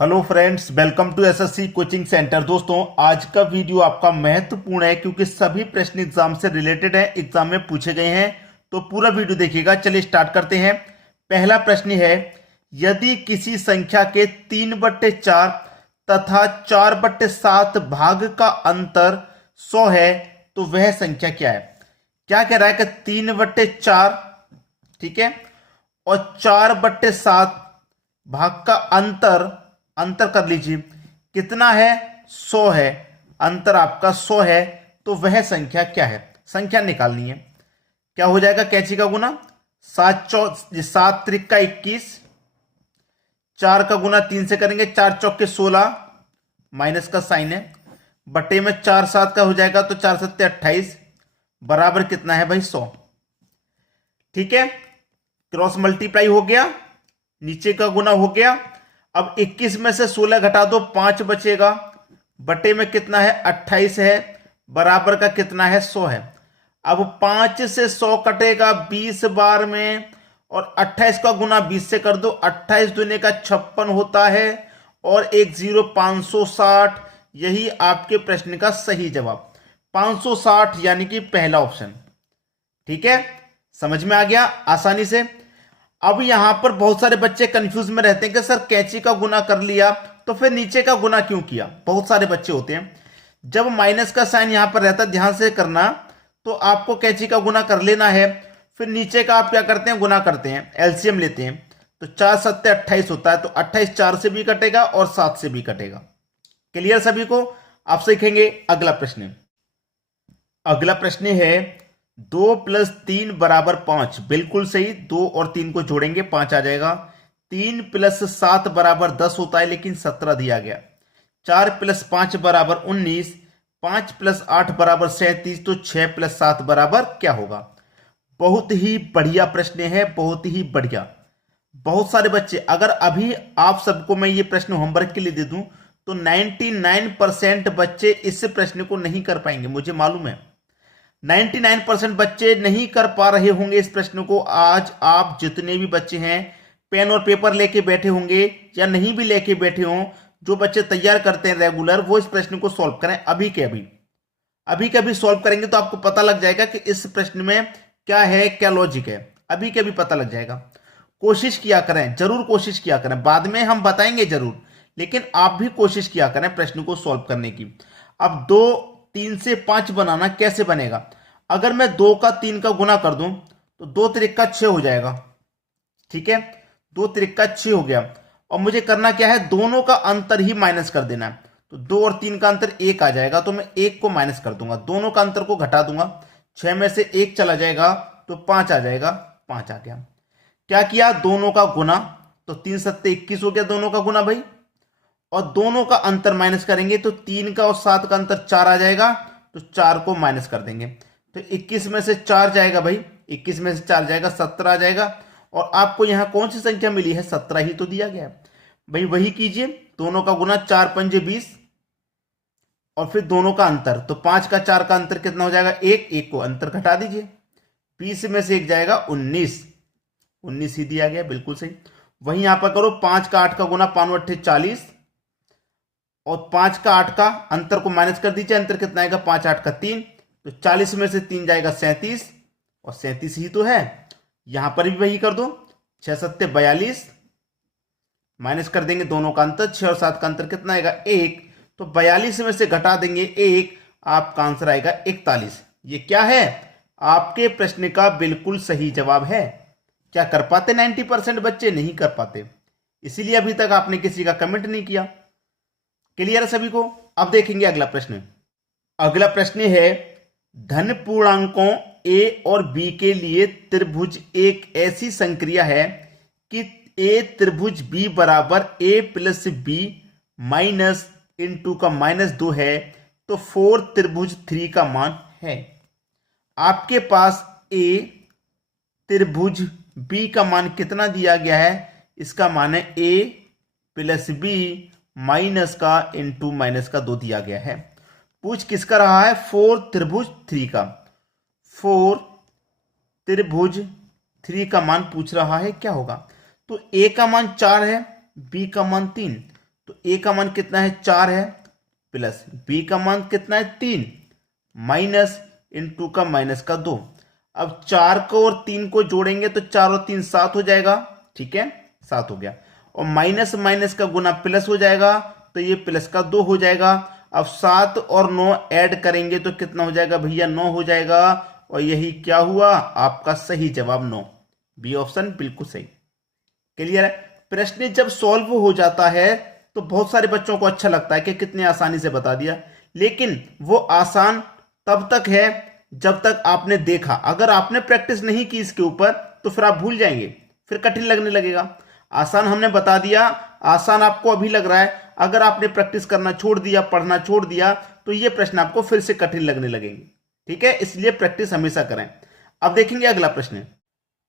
Hello friends, welcome to SSC coaching centre. दोस्तों, आज का वीडियो आपका महत्वपूर्ण है क्योंकि सभी प्रश्न एग्जाम से रिलेटेड हैं, एग्जाम में पूछे गए हैं। तो पूरा वीडियो देखिएगा। चलिए स्टार्ट करते हैं। पहला प्रश्न है, यदि किसी संख्या के 3/4 तथा 4/7 भाग का अंतर 100 है तो वह संख्या क्या है। क्या कह रहा है कि 3/4, ठीक है, और 4/7 भाग का अंतर अंतर कर लीजिए कितना है, 100 है। अंतर आपका 100 है तो वह संख्या क्या है। संख्या निकालनी है। क्या हो जाएगा, कैंची का गुना, 7 त्रिक का 21, 4 का गुना 3 से करेंगे, 4 चौके 16, माइनस का साइन है, बटे में 4 7 का हो जाएगा तो 4 7 28, बराबर कितना है भाई, 100। ठीक है, क्रॉस मल्टीप्लाई हो गया, नीचे का गुना हो गया। अब 21 में से 16 घटा दो, 5 बचेगा, बटे में कितना है, 28 है, बराबर का कितना है, 100 है। अब 5 से 100 कटेगा 20 बार में, और 28 का गुना 20 से कर दो, 28 दूने का 56 होता है, और एक 0 560। यही आपके प्रश्न का सही जवाब 560, यानी कि पहला ऑप्शन। ठीक है, समझ में आ गया आसानी से। अब यहां पर बहुत सारे बच्चे कंफ्यूज में रहते हैं कि सर कैंची का गुना कर लिया तो फिर नीचे का गुना क्यों किया। बहुत सारे बच्चे होते हैं, जब माइनस का साइन यहां पर रहता है, ध्यान से करना, तो आपको कैंची का गुना कर लेना है, फिर नीचे का आप क्या करते हैं, गुना करते हैं, एलसीएम लेते हैं। तो 4 7 28 होता है, तो 28 4 से भी कटेगा और 7 से भी कटेगा। क्लियर सभी को। आप सीखेंगे अगला प्रश्न। अगला प्रश्न है, 2+3 = 5। बिल्कुल सही, 2 और 3 को जोड़ेंगे 5 आ जाएगा। 3+7 = 10 होता है, लेकिन 17 दिया गया। 4+5 = 19, 5+8 = 37, तो 6+7 बराबर क्या होगा। बहुत ही बढ़िया प्रश्न है, बहुत ही बढ़िया। बहुत सारे बच्चे, अगर अभी आप सबको मैं ये प्रश्न होमवर्क के लिए दे दूं तो 99% बच्चे इस प्रश्न को नहीं कर पाएंगे, मुझे मालूम है। 99% बच्चे नहीं कर पा रहे होंगे इस प्रश्न को। आज आप जितने भी बच्चे हैं पेन और पेपर लेके बैठे होंगे या नहीं भी लेके बैठे हों, जो बच्चे तैयार करते हैं रेगुलर, वो इस प्रश्न को सॉल्व करें अभी के अभी। अभी के अभी सॉल्व करेंगे तो आपको पता लग जाएगा कि इस प्रश्न में क्या है, क्या लॉजिक है। अभी के अभी पता लग जाएगा। कोशिश किया करें, जरूर कोशिश किया करें। बाद में हम बताएंगे जरूर, लेकिन आप भी कोशिश किया करें प्रश्न को सॉल्व करने की। अब 2 3 से 5 बनाना कैसे बनेगा। अगर मैं 2 का 3 का गुना कर दूं तो 2 त्रिक का 6 हो जाएगा। ठीक है, 2 त्रिक का 6 हो गया। और मुझे करना क्या है, दोनों का अंतर ही माइनस कर देना है। तो 2 और 3 का अंतर 1 आ जाएगा, तो मैं 1 को माइनस कर दूंगा, दोनों का अंतर को घटा दूंगा। 6 में से 1 चला जाएगा तो 5 आ जाएगा, 5 आ गया। क्या किया, दोनों का गुना, तो 3 7 21 हो गया दोनों का गुना भाई। और दोनों का अंतर माइनस करेंगे तो 3 का और 7 का अंतर 4 आ जाएगा, तो 4 को माइनस कर देंगे। तो 21 में से 4 जाएगा भाई, 21 में से 4 जाएगा, 17 आ जाएगा। और आपको यहां कौन सी संख्या मिली है, 17 ही तो दिया गया है भाई। वही कीजिए, दोनों का गुना, 4 पंजे 20, और फिर दोनों का अंतर, तो 5 का 4 का अंतर कितना हो जाएगा, 1, 1 को अंतर घटा दीजिए, 20 में से 1 जाएगा 19, 19 ही दिया गया, बिल्कुल सही। वहीं यहां पर करो, 5 का 8 का गुना, 5 8 40, और 5 का 8 का अंतर को माइनस कर दीजिए, अंतर कितना आएगा, 5 8 का 3, तो 40 में से 3 जाएगा 37, और 37 ही तो है। यहां पर भी वही कर दो, 6 7 42, माइनस कर देंगे दोनों का अंतर, 6 और 7 का अंतर कितना आएगा, 1, तो 42 में से घटा देंगे 1, आपका आंसर आएगा 41। ये क्या है, आपके प्रश्न का बिल्कुल सही जवाब है। क्या कर पाते 90% बच्चे, नहीं कर पाते, इसीलिए अभी तक आपने किसी का कमेंट नहीं किया। क्लियर है सभी को। अब देखेंगे अगला प्रश्न। अगला प्रश्न है, धन पूर्णांकों ए और बी के लिए त्रिभुज एक ऐसी संक्रिया है कि ए त्रिभुज बी बराबर ए प्लस बी माइनस इंटू का -2 है, तो 4 त्रिभुज 3 का मान है। आपके पास ए त्रिभुज बी का मान कितना दिया गया है, इसका मान है ए प्लस बी माइनस का इंटू -2 दिया गया है। पूछ किसका रहा है, 4 त्रिभुज 3 का। 4 त्रिभुज 3 का मान पूछ रहा है, क्या होगा। तो ए का मान 4 है, बी का मान 3, तो ए का मान कितना है 4 है, प्लस बी का मान कितना है 3, माइनस इनटू का माइनस का 2। अब 4 को और 3 को जोड़ेंगे तो 4 और 3 7 हो जाएगा, ठीक है 7 हो गया, और माइनस माइनस का गुना प्लस हो जाएगा, तो ये प्लस का 2 हो जाएगा। अब 7 और 9 ऐड करेंगे तो कितना हो जाएगा भैया 9 हो जाएगा, और यही क्या हुआ आपका सही जवाब 9, बी ऑप्शन बिल्कुल सही। क्लियर है? प्रश्न जब सॉल्व हो जाता है तो बहुत सारे बच्चों को अच्छा लगता है कि कितने आसानी से बता दिया, लेकिन वो आसान तब तक है जब तक आपने देखा। अगर आपने प्रैक्टिस नहीं की इसके ऊपर तो फिर आप भूल जाएंगे, फिर कठिन लगने लगेगा। आसान हमने बता दिया, आसान आपको अभी लग रहा है, अगर आपने प्रैक्टिस करना छोड़ दिया, पढ़ना छोड़ दिया, तो ये प्रश्न आपको फिर से कठिन लगने लगेंगे, ठीक है, इसलिए प्रैक्टिस हमेशा करें। अब देखेंगे अगला प्रश्न।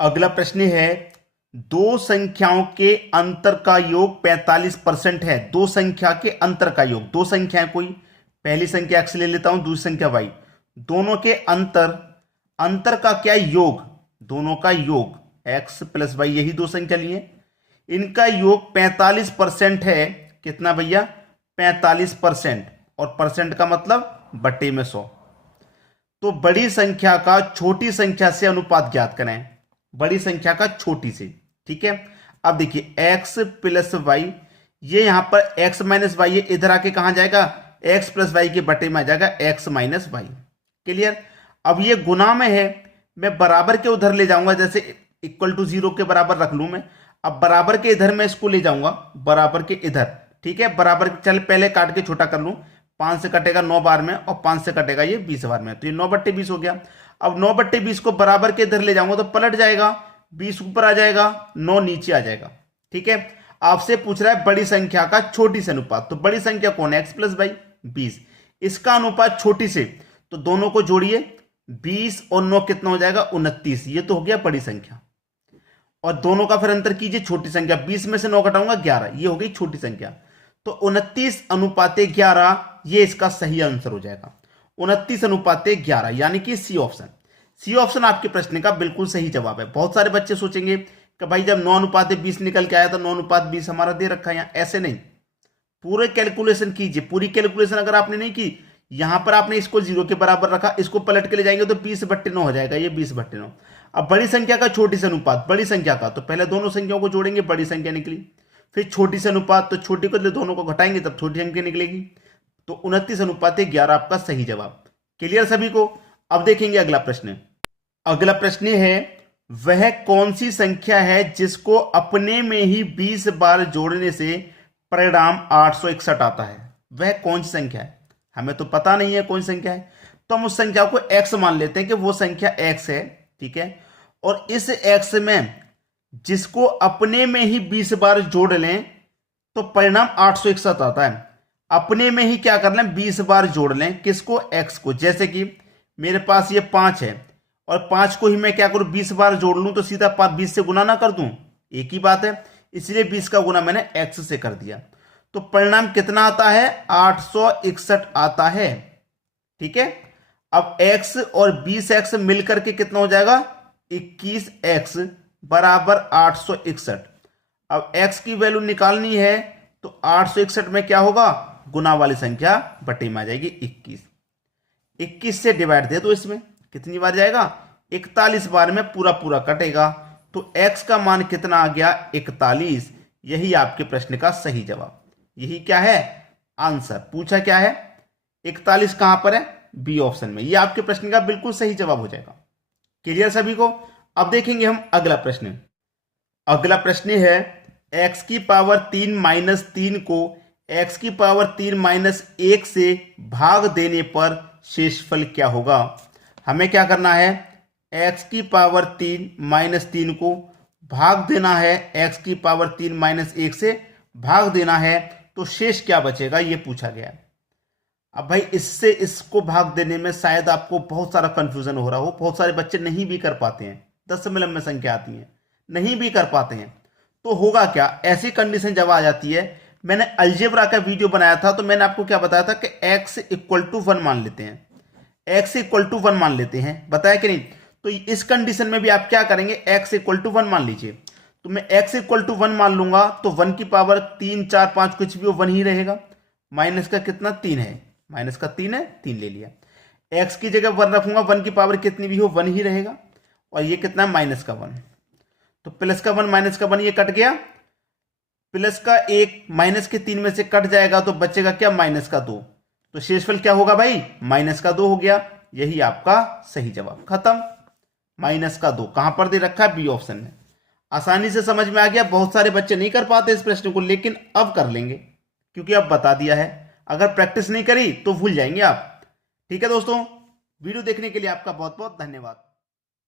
अगला प्रश्न है, दो संख्याओं के अंतर का योग 45% है। दो संख्या के अंतर का योग, दो संख्याएं कोई, पहली संख्या x ले लेता हूं, दूसरी संख्या y, दोनों के अंतर का क्या योग, दोनों का योग x प्लस y, यही दो संख्या लिए, इनका योग 45% है। कितना भैया 45%, और परसेंट का मतलब बट्टे में 100। तो बड़ी संख्या का छोटी संख्या से अनुपात ज्ञात करें, बड़ी संख्या का छोटी से, ठीक है। अब देखिए x प्लस वाई, ये यहां पर x माइनस वाई है, इधर आके कहां जाएगा x प्लस वाई के बटे में आ जाएगा x माइनस वाई। क्लियर? अब ये गुना में है, मैं बराबर के उधर ले जाऊंगा, जैसे इक्वल टू 0 के बराबर रख लूं मैं। अब बराबर के इधर मैं इसको ले जाऊंगा, बराबर के इधर, ठीक है। बराबर चल पहले काट के छोटा कर लूं, 5 से कटेगा 9 बार में, और 5 से कटेगा ये 20 बार में, तो ये 9/20 हो गया। अब 9/20 को बराबर के इधर ले जाऊंगा तो पलट जाएगा, 20 ऊपर आ जाएगा, 9 नीचे आ जाएगा, ठीक है। आपसे पूछ रहा है बड़ी संख्या का छोटी से अनुपात, तो बड़ी संख्या कौन है x प्लस वाई 20, इसका अनुपात छोटी से, तो दोनों को जोड़िए, 20 और 9 कितना हो जाएगा 29, ये तो हो गया बड़ी संख्या। और दोनों का फिर अंतर कीजिए, छोटी संख्या, 20 में से 9 घटाऊंगा 11, ये हो गई छोटी संख्या। तो 29:11 ये इसका सही आंसर हो जाएगा, 29:11, यानी कि सी ऑप्शन। सी ऑप्शन आपके प्रश्न का बिल्कुल सही जवाब है। बहुत सारे बच्चे सोचेंगे कि भाई जब 9:20 निकल के आया तो 9:20 हमारा दे रखा है, यहाँ ऐसे नहीं, पूरे कैलकुलेशन कीजिए। पूरी कैलकुलेशन अगर आपने नहीं की, यहां पर आपने इसको 0 के बराबर रखा, इसको पलट के ले जाएंगे तो 20/9 हो जाएगा, ये 20/9। अब बड़ी संख्या का छोटी से अनुपात, बड़ी संख्या का, तो पहले दोनों संख्याओं को जोड़ेंगे, बड़ी संख्या निकली, फिर छोटी से अनुपात, तो छोटी को दोनों को घटाएंगे तब छोटी संख्या निकलेगी, तो 29:11 आपका सही जवाब। क्लियर सभी को? अब देखेंगे अगला प्रश्न। अगला प्रश्न है, वह कौन सी संख्या है जिसको अपने में ही 20 बार जोड़ने से परिणाम 861 आता है? वह कौन सी संख्या है? हमें तो पता नहीं है कौन सी संख्या है, तो हम उस संख्या को x मान लेते हैं कि वो संख्या x है, ठीक है। और इस x में जिसको अपने में ही 20 बार जोड़ लें तो परिणाम 861 आता है। अपने में ही क्या कर लें, 20 बार जोड़ लें, किसको, x को। जैसे कि मेरे पास ये 5 है, और 5 को ही मैं क्या करूं 20 बार जोड़ लूं तो सीधा 20 से गुना ना कर दूं, एक ही बात है, इसलिए 20 का गुना मैंने x से कर दिया। तो परिणाम कितना आता है 861 आता है, ठीक है। अब x और 20x मिलकर के कितना हो जाएगा 21x बराबर 861। अब x की वैल्यू निकालनी है तो 861 में क्या होगा, गुना वाली संख्या बटे में आ जाएगी 21। 21 से डिवाइड दे दो, इसमें कितनी बार जाएगा 41 बार में पूरा पूरा कटेगा, तो x का मान कितना आ गया 41। यही आपके प्रश्न का सही जवाब, यही क्या है आंसर। पूछा क्या है 41 कहां पर है, बी ऑप्शन में, यह आपके प्रश्न का बिल्कुल सही जवाब हो जाएगा। क्लियर सभी को? अब देखेंगे हम अगला प्रश्न। अगला प्रश्न है, x की पावर 3 माइनस 3 को x की पावर 3 माइनस 1 से भाग देने पर शेषफल क्या होगा? हमें क्या करना है, x की पावर 3 माइनस 3 को भाग देना है, x की पावर 3 माइनस 1 से भाग देना है, तो शेष क्या बचेगा ये पूछा गया। अब भाई इससे इसको भाग देने में शायद आपको बहुत सारा कंफ्यूजन हो रहा हो, बहुत सारे बच्चे नहीं भी कर पाते हैं, दशमलव में संख्या आती है नहीं भी कर पाते हैं, तो होगा क्या, ऐसी कंडीशन जब आ जाती है। मैंने अलजेब्रा का वीडियो बनाया था तो मैंने आपको क्या बताया था कि x इक्वल टू 1 मान लेते हैं, x इक्वल टू 1 मान लेते हैं, बताया कि नहीं। तो इस कंडीशन में भी आप क्या करेंगे, x इक्वल टू 1 मान लीजिए, तो मैं x इक्वल टू 1 मान लूंगा तो 1 की पावर 3 4 5 कुछ भी हो 1 ही रहेगा। माइनस का कितना 3 है, माइनस का 3 है, 3 ले लिया। x की जगह 1 रखूंगा, 1 की पावर कितनी भी हो 1 ही रहेगा। और ये कितना है माइनस का 1, तो प्लस का 1 माइनस का 1 ये कट गया। प्लस का 1 माइनस के 3 में से कट जाएगा तो बचेगा क्या माइनस का 2। तो शेषफल क्या होगा भाई माइनस का 2 हो गया। यही आपका सही जवाब, खत्म। माइनस का 2 कहां पर दे रखा है, बी ऑप्शन में। आसानी से समझ में आ गया। बहुत सारे बच्चे नहीं कर पाते इस प्रश्न को, लेकिन अब कर लेंगे क्योंकि अब बता दिया है। अगर प्रैक्टिस नहीं करी तो भूल जाएंगे आप। ठीक है दोस्तों, वीडियो देखने के लिए आपका बहुत बहुत धन्यवाद।